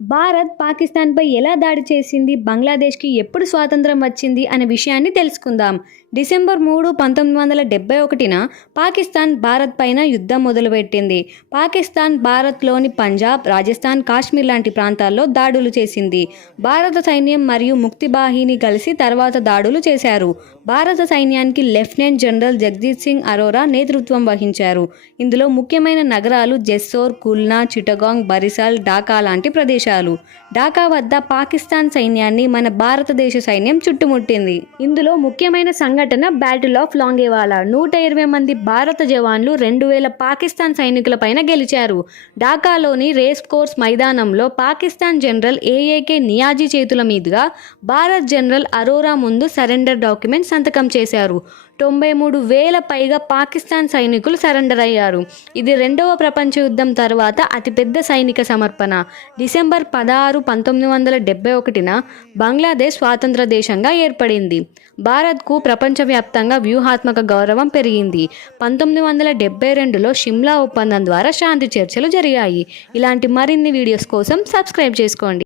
భారత్ పాకిస్తాన్పై ఎలా దాడి చేసింది, బంగ్లాదేశ్కి ఎప్పుడు స్వాతంత్రం వచ్చింది అనే విషయాన్ని తెలుసుకుందాం. డిసెంబర్ 3, 1971న పాకిస్తాన్ భారత్ పైన యుద్ధం మొదలుపెట్టింది. పాకిస్తాన్ భారత్లోని పంజాబ్, రాజస్థాన్, కాశ్మీర్ లాంటి ప్రాంతాల్లో దాడులు చేసింది. భారత సైన్యం మరియు ముక్తి బాహిని కలిసి తర్వాత దాడులు చేశారు. భారత సైన్యానికి లెఫ్టినెంట్ జనరల్ జగదీప్ సింగ్ అరోరా నేతృత్వం వహించారు. ఇందులో ముఖ్యమైన నగరాలు జెస్సోర్, కుల్నా, చిటగాంగ్, బరిసాల్, ఢాకా లాంటి ప్రదేశాలు. ఢాకా వద్ద పాకిస్తాన్ సైన్యాన్ని మన భారతదేశ సైన్యం చుట్టుముట్టింది. ఇందులో ముఖ్యమైన సంఘటన బ్యాటిల్ ఆఫ్ లాంగేవాలా. 120 మంది భారత జవాన్లు 2000 పాకిస్తాన్ సైనికుల పైన గెలిచారు. ఢాకాలోని రేస్ కోర్స్ మైదానంలో పాకిస్తాన్ జనరల్ ఏఏకే నియాజీ చేతుల మీదుగా భారత్ జనరల్ అరోరా ముందు సరెండర్ డాక్యుమెంట్ సంతకం చేశారు. 93,000 పైగా పాకిస్తాన్ సైనికులు సరెండర్ అయ్యారు. ఇది రెండవ ప్రపంచ యుద్ధం తర్వాత అతిపెద్ద సైనిక సమర్పణ. డిసెంబర్ 16, 1971న బంగ్లాదేశ్ స్వాతంత్ర దేశంగా ఏర్పడింది. భారత్కు ప్రపంచవ్యాప్తంగా వ్యూహాత్మక గౌరవం పెరిగింది. 1972లో షిమ్లా ఒప్పందం ద్వారా శాంతి చర్చలు జరిగాయి. ఇలాంటి మరిన్ని వీడియోస్ కోసం సబ్స్క్రైబ్ చేసుకోండి.